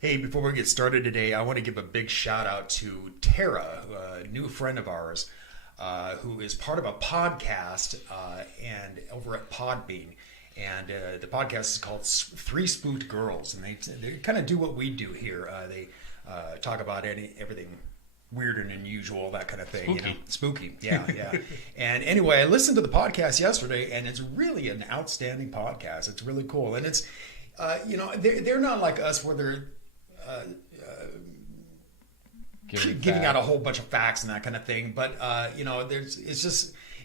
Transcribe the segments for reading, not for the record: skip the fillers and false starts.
Hey, before we get started today, I want to give a big shout out to Tara, a new friend of ours, who is part of a podcast and over at Podbean. And the podcast is called Three Spooked Girls, and they kind of do what we do here. They talk about everything weird and unusual, that kind of thing. Spooky. Spooky, yeah. And anyway, I listened to the podcast yesterday, and it's really an outstanding podcast. It's really cool, and it's they're not like us where they're giving out a whole bunch of facts and that kind of thing. But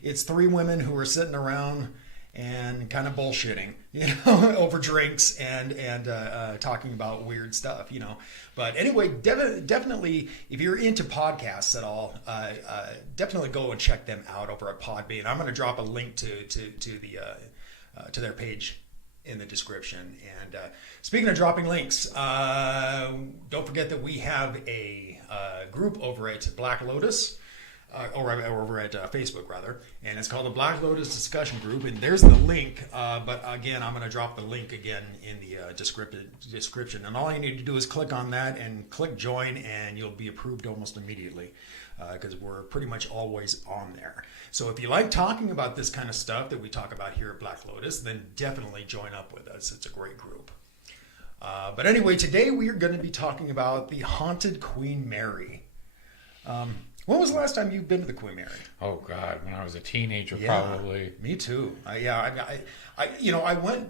it's three women who are sitting around and kind of bullshitting, over drinks and talking about weird stuff, But anyway, definitely, if you're into podcasts at all, definitely go and check them out over at Podbean. I'm going to drop a link to their page in the description. And speaking of dropping links, don't forget that we have a group over at Black Lotus, or over at Facebook rather, and it's called the Black Lotus Discussion Group. And there's the link. But again, I'm going to drop the link again in the description. And all you need to do is click on that and click join, and you'll be approved almost immediately. Because we're pretty much always on there. So if you like talking about this kind of stuff that we talk about here at Black Lotus, then definitely join up with us. It's a great group. But anyway, today we are going to be talking about the haunted Queen Mary. When was the last time you've been to the Queen Mary? Oh God, when I was a teenager, probably. Me too. I went.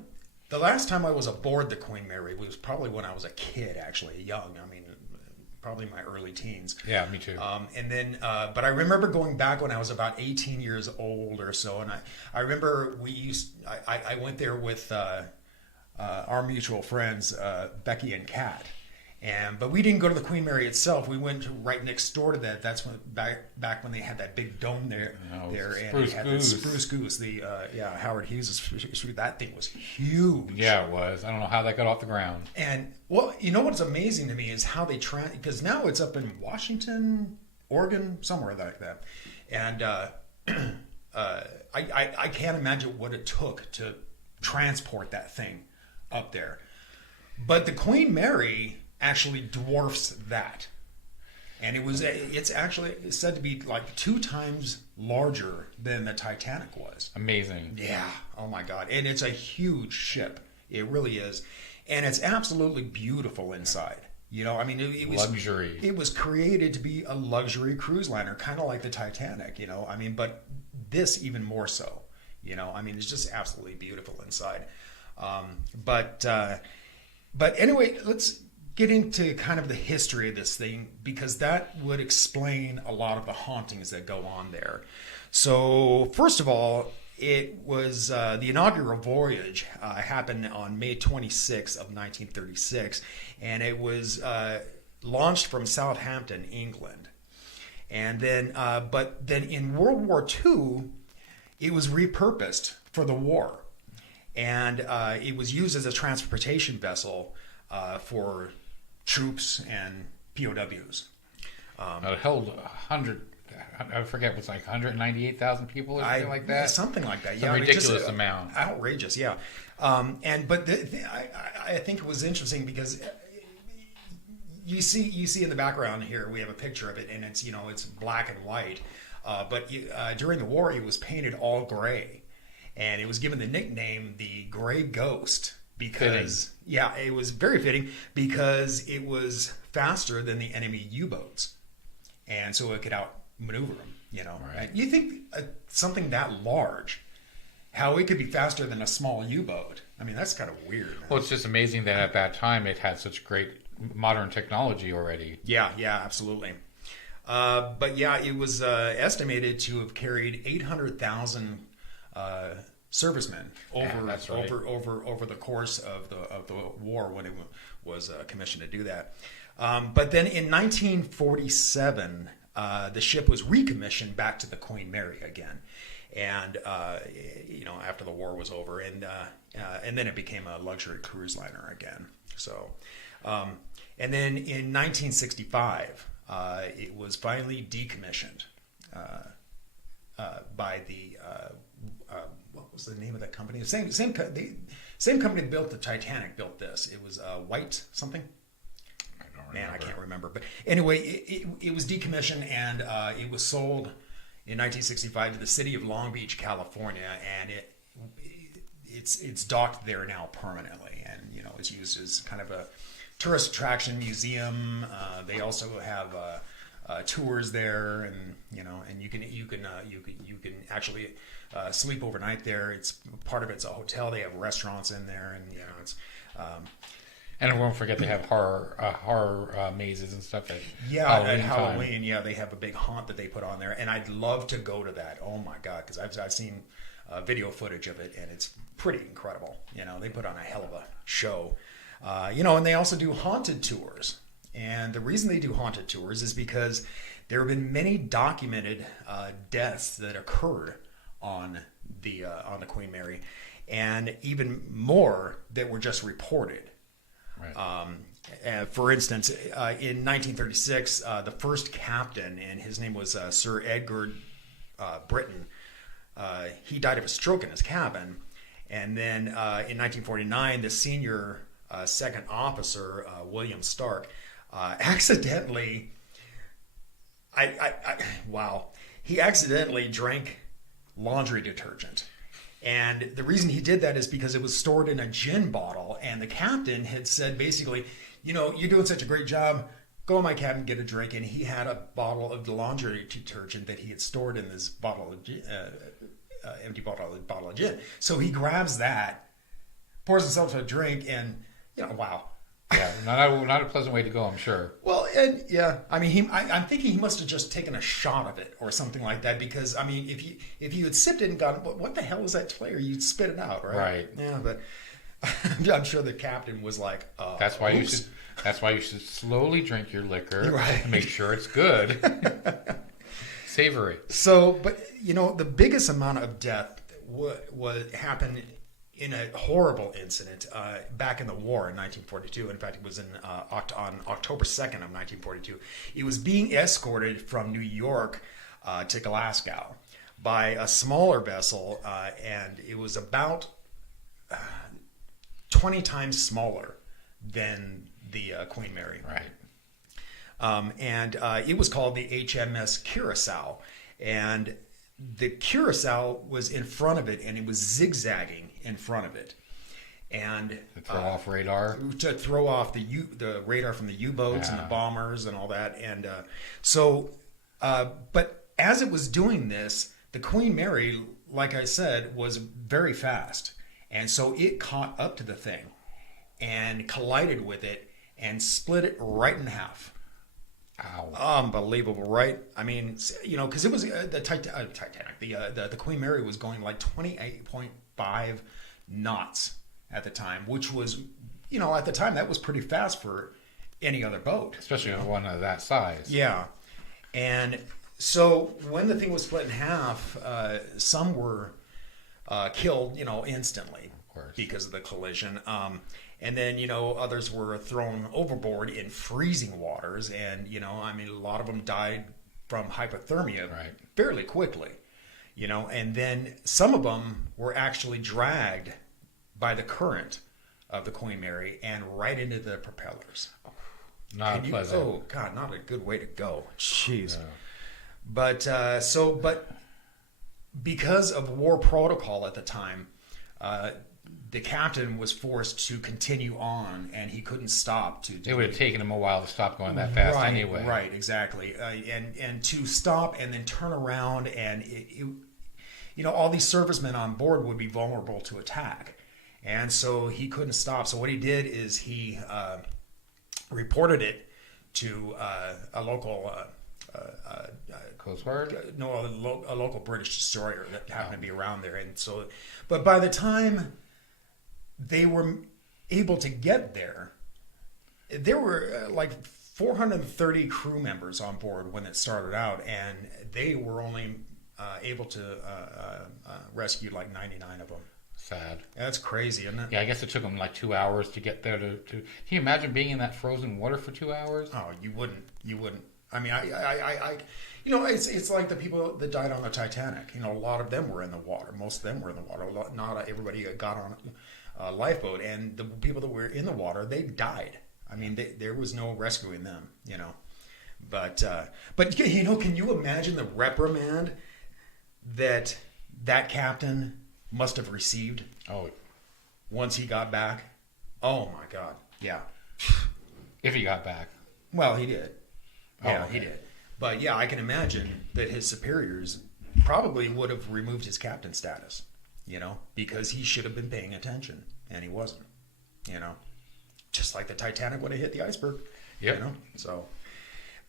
The last time I was aboard the Queen Mary was probably when I was a kid, actually young. I mean, probably my early teens. Yeah, me too. And then, but I remember going back when I was about 18 years old or so, and I remember I went there with our mutual friends, Becky and Kat. But we didn't go to the Queen Mary itself. We went right next door to that. That's when back when they had that big dome there. And they had that Spruce Goose. Howard Hughes' street. That thing was huge. Yeah, it was. I don't know how that got off the ground. And well, what's amazing to me is how they because now it's up in Washington, Oregon, somewhere like that. And I can't imagine what it took to transport that thing up there. But the Queen Mary actually dwarfs that, and it's actually said to be like 2 times larger than the Titanic was. Amazing. Yeah. Oh my God. And it's a huge ship. It really is, and it's absolutely beautiful inside. I mean, it was luxury. It was created to be a luxury cruise liner, kind of like the Titanic. I mean, but this even more so. I mean, it's just absolutely beautiful inside. But anyway, let's get into kind of the history of this thing, because that would explain a lot of the hauntings that go on there. So first of all, it was the inaugural voyage happened on May 26th of 1936, and it was launched from Southampton, England. And then, but then in World War II, it was repurposed for the war, and it was used as a transportation vessel for troops and POWs. It held 100. I forget what's like 198,000 people or something like that. Something like that. Some ridiculous amount. Outrageous, yeah. But I think it was interesting because you see in the background here we have a picture of it, and it's it's black and white. But during the war, it was painted all gray, and it was given the nickname the Gray Ghost. Because it was very fitting, because it was faster than the enemy U-boats, and so it could outmaneuver them. Right. You think something that large, how it could be faster than a small U-boat? I mean, that's kind of weird. Man. Well, it's just amazing that at that time it had such great modern technology already. Yeah, absolutely. But yeah, it was estimated to have carried 800,000. Servicemen over the course of the war when it was commissioned to do that. But then in 1947, the ship was recommissioned back to the Queen Mary again, and after the war was over, and then it became a luxury cruise liner again. So, and then in 1965, it was finally decommissioned by the what was the name of that company? The same company that built the Titanic built this. It was White something. Man, I can't remember. But anyway, it was decommissioned, and it was sold in 1965 to the city of Long Beach, California, and it's docked there now permanently, and it's used as kind of a tourist attraction museum. They also have tours there, and you can actually sleep overnight there. It's part of it's a hotel. They have restaurants in there, and it's. And I won't forget they have horror mazes and stuff at Halloween. Yeah, they have a big haunt that they put on there, and I'd love to go to that. Oh my God, because I've seen video footage of it, and it's pretty incredible. They put on a hell of a show. And they also do haunted tours. And the reason they do haunted tours is because there have been many documented deaths that occurred on the Queen Mary, and even more that were just reported. Right. For instance, in 1936, the first captain, and his name was Sir Edgar Britton, he died of a stroke in his cabin. And then in 1949, the senior second officer, William Stark, accidentally, he accidentally drank laundry detergent. And the reason he did that is because it was stored in a gin bottle, and the captain had said basically, you're doing such a great job, go in my cabin and get a drink. And he had a bottle of the laundry detergent that he had stored in this bottle of empty bottle of gin. So he grabs that, pours himself a drink, and wow. Yeah, not a pleasant way to go, I'm sure. Well, and yeah, I mean, I'm thinking he must have just taken a shot of it or something like that, because I mean, if you had sipped it and gone, what the hell is that flavor? You'd spit it out, right? Right. Yeah, but I'm sure the captain was like, That's why you should slowly drink your liquor, right? Make sure it's good, savory. So, but the biggest amount of death happened in a horrible incident back in the war in 1942. In fact, it was on October 2nd of 1942. It was being escorted from New York to Glasgow by a smaller vessel, and it was about 20 times smaller than the Queen Mary. Right. And it was called the HMS Curacao, and the Curacao was in front of it, and it was zigzagging in front of it, and to throw off radar, to throw off the radar from the U-boats and the bombers and all that. And but as it was doing this, the Queen Mary, like I said, was very fast, and so it caught up to the thing and collided with it and split it right in half. Ow. Unbelievable, right? I mean, because it was the Titanic. The Queen Mary was going like 28.5 knots at the time, which was, at the time that was pretty fast for any other boat, especially one of that size. Yeah, and so when the thing was split in half, some were killed, instantly, of course, because of the collision. And then, others were thrown overboard in freezing waters. And, I mean, a lot of them died from hypothermia fairly quickly, and then some of them were actually dragged by the current of the Queen Mary and right into the propellers. Not pleasant. Oh, God, not a good way to go. Jeez. No. But because of war protocol at the time, the captain was forced to continue on, and he couldn't stop. It would have taken him a while to stop going that fast anyway. Right, exactly. And to stop and then turn around, and all these servicemen on board would be vulnerable to attack. And so he couldn't stop. So what he did is he reported it to a local... Coast Guard? No, a local British destroyer that happened to be around there. And so, but by the time they were able to get there were like 430 crew members on board when it started out, and they were only able to rescue like 99 of them. Sad. That's crazy, isn't it? Yeah, I guess it took them like 2 hours to get there. Can you imagine being in that frozen water for 2 hours? Oh, you wouldn't. I mean, it's like the people that died on the Titanic. A lot of them were in the water. Most of them were in the water. Not everybody got on a lifeboat, and the people that were in the water, they died. I mean, there was no rescuing them, But can you imagine the reprimand that captain must have received? Oh, once he got back. Oh my God. Yeah. If he got back. Well, he did. Yeah, okay. he did. But yeah, I can imagine that his superiors probably would have removed his captain status, because he should have been paying attention and he wasn't, just like the Titanic would have hit the iceberg, So,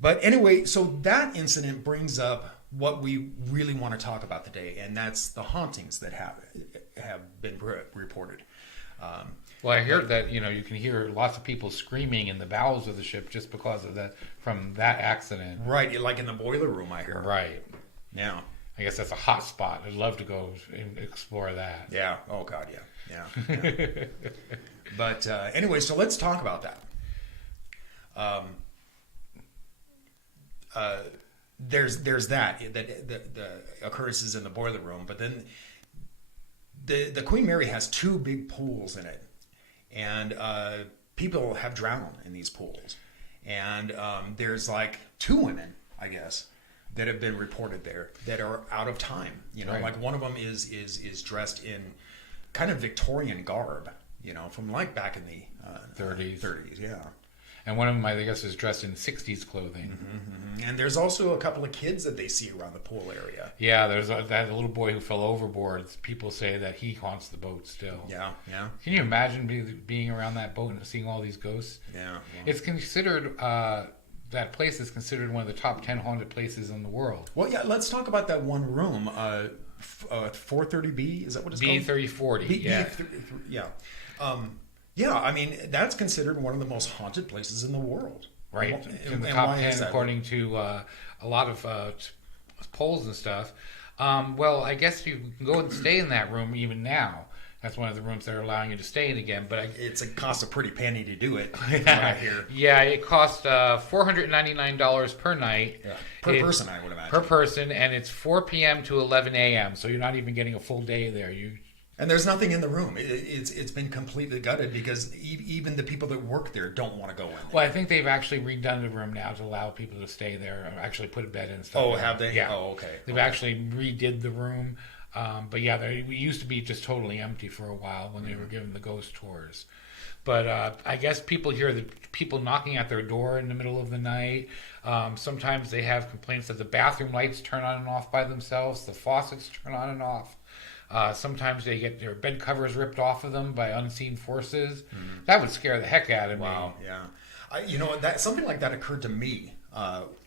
but anyway, so that incident brings up what we really want to talk about today, and that's the hauntings that have been reported. Well, I heard that you can hear lots of people screaming in the bowels of the ship just because of that from that accident. Right, like in the boiler room, I hear. Right. Yeah. I guess that's a hot spot. I'd love to go and explore that. Yeah. Oh God, yeah. But anyway, so let's talk about that. There's that the occurrences in the boiler room, but then the Queen Mary has two big pools in it, and people have drowned in these pools, and there's like two women, I guess, that have been reported there that are out of time. Right. Like one of them is dressed in kind of Victorian garb, from like back in the 30s. 30s, yeah. And one of them, I guess, is dressed in 60s clothing. Mm-hmm. And there's also a couple of kids that they see around the pool area. Yeah, there's that little boy who fell overboard. People say that he haunts the boat still. Yeah. Can you imagine being around that boat and seeing all these ghosts? Yeah. Well, it's considered, that place is considered one of the top 10 haunted places in the world. Well, yeah, let's talk about that one room, 430B, is that what it's called? B3040, yeah. Yeah. Yeah, I mean, that's considered one of the most haunted places in the world. Right. It's in the top 10 according to a lot of polls and stuff. Well, I guess you can go and stay in that room even now. That's one of the rooms that are allowing you to stay in again. But it costs a pretty penny to do it. Right here. Yeah, it costs $499 per night. Yeah. Per person, I would imagine. Per person, and it's 4 p.m. to 11 a.m., so you're not even getting a full day there. And there's nothing in the room. It's been completely gutted because even the people that work there don't want to go in there. Well, I think they've actually redone the room now to allow people to stay there and actually put a bed in and stuff. Oh, have they? Yeah. Oh, okay. They've actually redid the room. But yeah, it used to be just totally empty for a while when they were giving the ghost tours. But I guess people hear the people knocking at their door in the middle of the night. Sometimes they have complaints that the bathroom lights turn on and off by themselves. The faucets turn on and off. Sometimes they get their bed covers ripped off of them by unseen forces. Mm-hmm. That would scare the heck out of me. Wow, yeah. That something like that occurred to me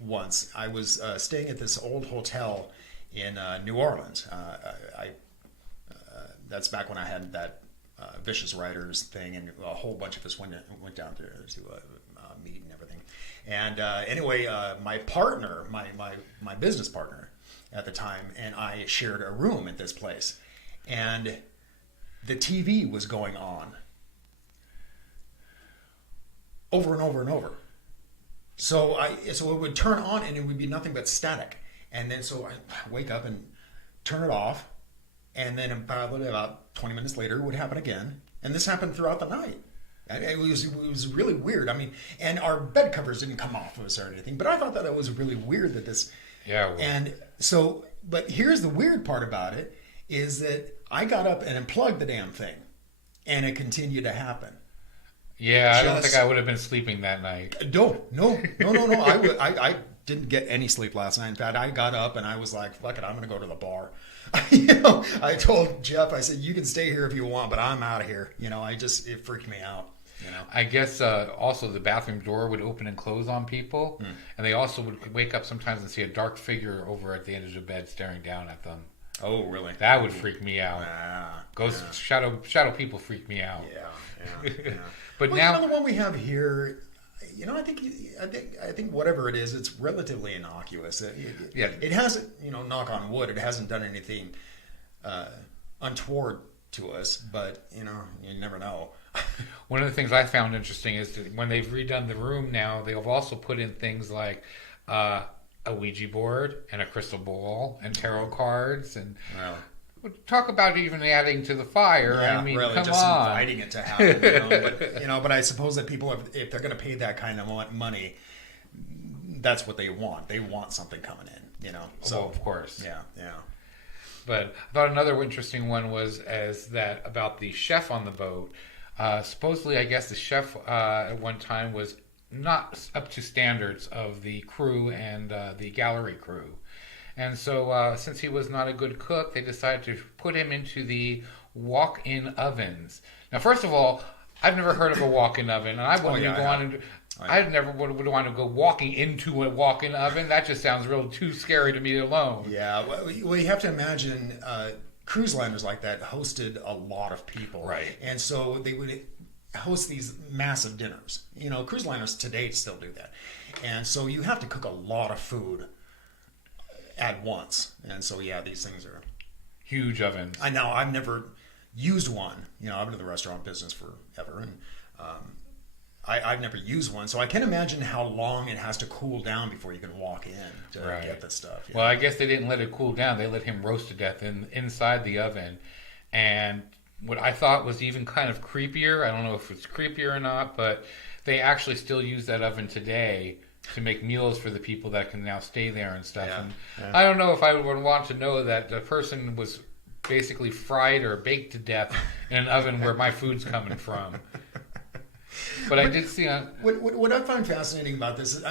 once. I was staying at this old hotel in New Orleans. That's back when I had that Vicious Riders thing, and a whole bunch of us went down there to meet and everything. And anyway, my partner, my business partner at the time, and I shared a room at this place. And the TV was going on over and over and over. So it would turn on and it would be nothing but static. And then so I wake up and turn it off. And then about 20 minutes later it would happen again. And this happened throughout the night. And it was really weird. I mean, and our bed covers didn't come off of us or anything. But I thought that was really weird that this... Yeah. Well. And so, but here's the weird part about it is that I got up and unplugged the damn thing, and it continued to happen. Yeah, I don't think I would have been sleeping that night. No. I didn't get any sleep last night. In fact, I got up and I was like, "Fuck it, I'm going to go to the bar." I told Jeff, I said, "You can stay here if you want, but I'm out of here." It freaked me out. I guess also the bathroom door would open and close on people, and they also would wake up sometimes and see a dark figure over at the end of the bed staring down at them. Oh, really? That would freak me out. Ghost shadow people freak me out. Yeah. But well, now the one we have here, I think whatever it is, it's relatively innocuous. It hasn't, knock on wood, it hasn't done anything untoward to us, but you never know. One of the things I found interesting is that when they've redone the room now, they've also put in things like a Ouija board and a crystal ball and tarot cards and talk about even adding to the fire. Yeah, I mean, really, come just on. inviting it to happen. But I suppose that people, if they're going to pay that kind of money, that's what they want. They want something coming in. So of course. Yeah. But I thought another interesting one was about the chef on the boat. Supposedly, I guess the chef at one time was not up to standards of the crew and the gallery crew. And so since he was not a good cook, they decided to put him into the walk-in ovens. Now, first of all, I've never heard of a walk-in oven, and I wouldn't even go on and... I never would want to go walking into a walk-in oven. That just sounds real too scary to me alone. Yeah, well, you have to imagine cruise liners like that hosted a lot of people. Right. And so they would host these massive dinners. Cruise liners today still do that. And so you have to cook a lot of food at once. And so, yeah, these things are... Huge ovens. I know. I've never used one. I've been in the restaurant business forever, and I've never used one. So I can't imagine how long it has to cool down before you can walk in to get this stuff. Well, I guess they didn't let it cool down. They let him roast to death inside the oven. And what I thought was even kind of creepier, I don't know if it's creepier or not, but they actually still use that oven today to make meals for the people that can now stay there and stuff. And I don't know if I would want to know that the person was basically fried or baked to death in an oven where my food's coming from. But I did see on... What I find fascinating about this is,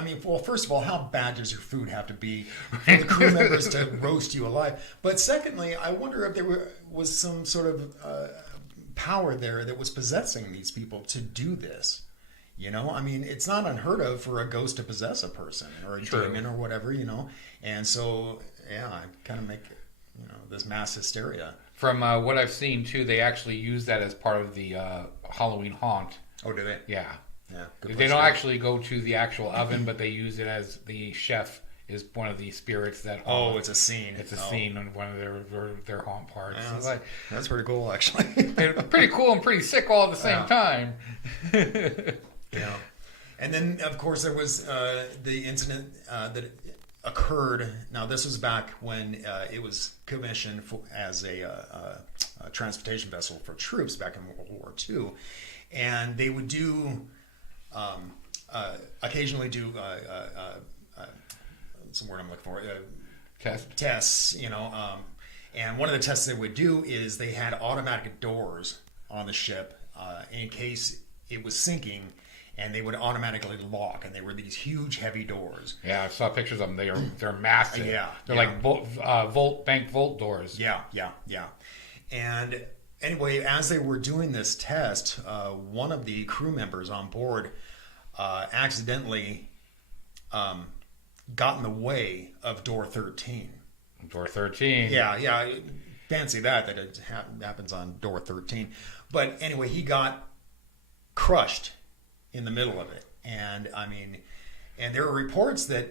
first of all, how bad does your food have to be for the crew members to roast you alive? But secondly, I wonder if there was some sort of power there that was possessing these people to do this. It's not unheard of for a ghost to possess a person or a demon or whatever, And so, I kind of make, this mass hysteria. From what I've seen, too, they actually use that as part of the Halloween haunt. Oh, do they? Yeah. Yeah. They don't actually go to the actual oven, but they use it as the chef is one of the spirits that haunt. Oh, it's a scene. It's a scene on one of their haunt parts. Yeah, that's pretty cool, actually. They're pretty cool and pretty sick all at the same time. Yeah. And then, of course, there was the incident that occurred. Now, this was back when it was commissioned as a transportation vessel for troops back in World War II. And they would occasionally do some word I'm looking for, tests, and one of the tests they would do is they had automatic doors on the ship in case it was sinking, and they would automatically lock, and they were these huge, heavy doors. Yeah, I saw pictures of them. They're massive. Yeah, they're like bank vault doors. Yeah. And anyway, as they were doing this test, one of the crew members on board accidentally got in the way of door 13. Door 13. Yeah. Fancy that it happens on door 13. But anyway, he got crushed in the middle of it. And and there are reports that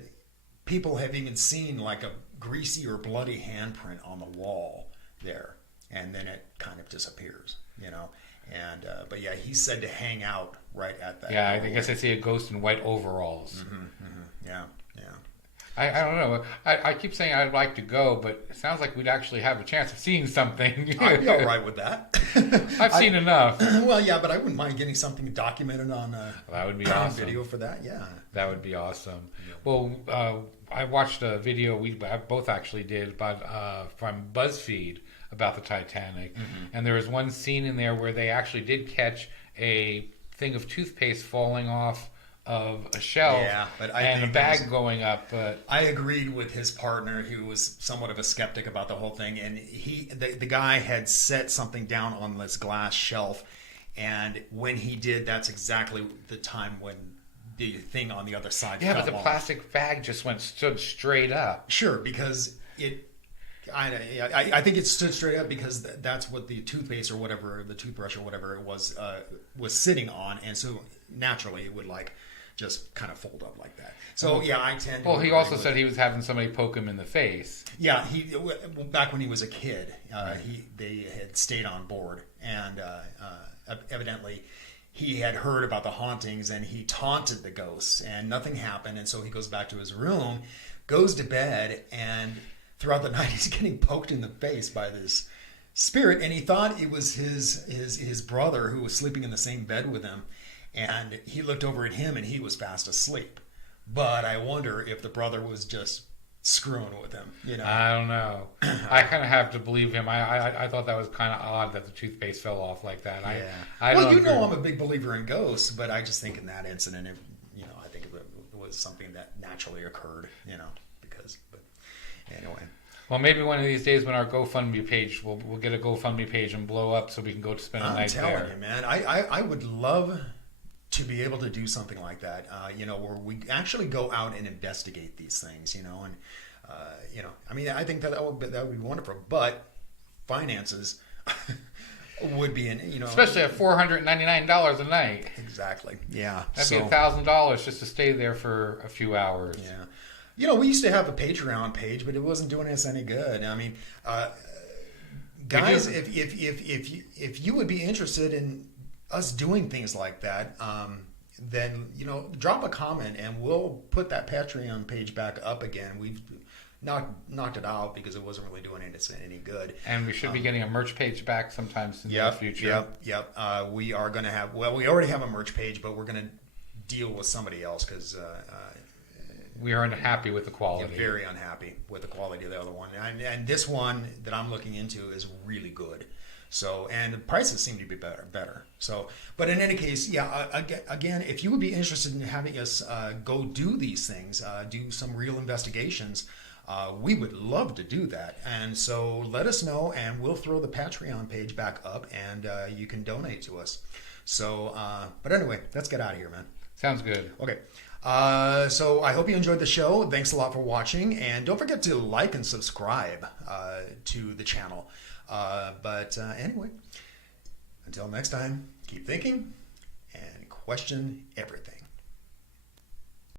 people have even seen like a greasy or bloody handprint on the wall there. And then it kind of disappears, And but yeah, he's said to hang out right at that. Yeah, I guess I see a ghost in white overalls. Yeah. I don't know. I keep saying I'd like to go, but it sounds like we'd actually have a chance of seeing something. I'd be all right with that. I've seen enough. Well, yeah, but I wouldn't mind getting something documented on that would be awesome. Video for that. Yeah, that would be awesome. Yeah. Well, I watched a video we both actually did about from BuzzFeed about the Titanic, and there was one scene in there where they actually did catch a thing of toothpaste falling off of a shelf, and a bag going up. But I agreed with his partner, who was somewhat of a skeptic about the whole thing, and the guy had set something down on this glass shelf, and when he did, that's exactly the time when the thing on the other side fell but the off. plastic bag just stood straight up. Sure, because I think it stood straight up because that's what the toothpaste or whatever, the toothbrush or whatever it was sitting on, and so naturally it would just kind of fold up like that. So I tend to. Well, he also said he was having somebody poke him in the face. Yeah, back when he was a kid, they had stayed on board, and evidently he had heard about the hauntings, and he taunted the ghosts, and nothing happened, and so he goes back to his room, goes to bed, and throughout the night he's getting poked in the face by this spirit, and he thought it was his brother who was sleeping in the same bed with him, and he looked over at him and he was fast asleep. But I wonder if the brother was just screwing with him. I don't know. I kind of have to believe him. I thought that was kind of odd that the toothpaste fell off like that. Yeah. I Well, don't you know, agree. I'm a big believer in ghosts, but I just think in that incident, I think it was something that naturally occurred. But anyway. Well, maybe one of these days when our GoFundMe page, we'll get a GoFundMe page and blow up so we can go to spend a I'm night telling there. you, man, I would love to be able to do something like that, where we actually go out and investigate these things, and I mean, I think that would be wonderful, but finances would be Especially at $499 a night. Exactly. Yeah. That'd be $1,000 just to stay there for a few hours. Yeah. We used to have a Patreon page, but it wasn't doing us any good. I mean, guys, if you would be interested in us doing things like that, then drop a comment and we'll put that Patreon page back up again. We've knocked it out because it wasn't really doing any good. And we should be getting a merch page back sometime in the future. Yep. We are going to have. Well, we already have a merch page, but we're going to deal with somebody else because. We are unhappy with the quality. Yeah, very unhappy with the quality of the other one, and this one that I'm looking into is really good. So, and the prices seem to be better. So, but in any case, again, if you would be interested in having us go do these things, do some real investigations, we would love to do that. And so, let us know, and we'll throw the Patreon page back up, and you can donate to us. So, but anyway, let's get out of here, man. Sounds good. Okay. So I hope you enjoyed the show. Thanks a lot for watching. And don't forget to like and subscribe to the channel. But anyway, until next time, keep thinking and question everything.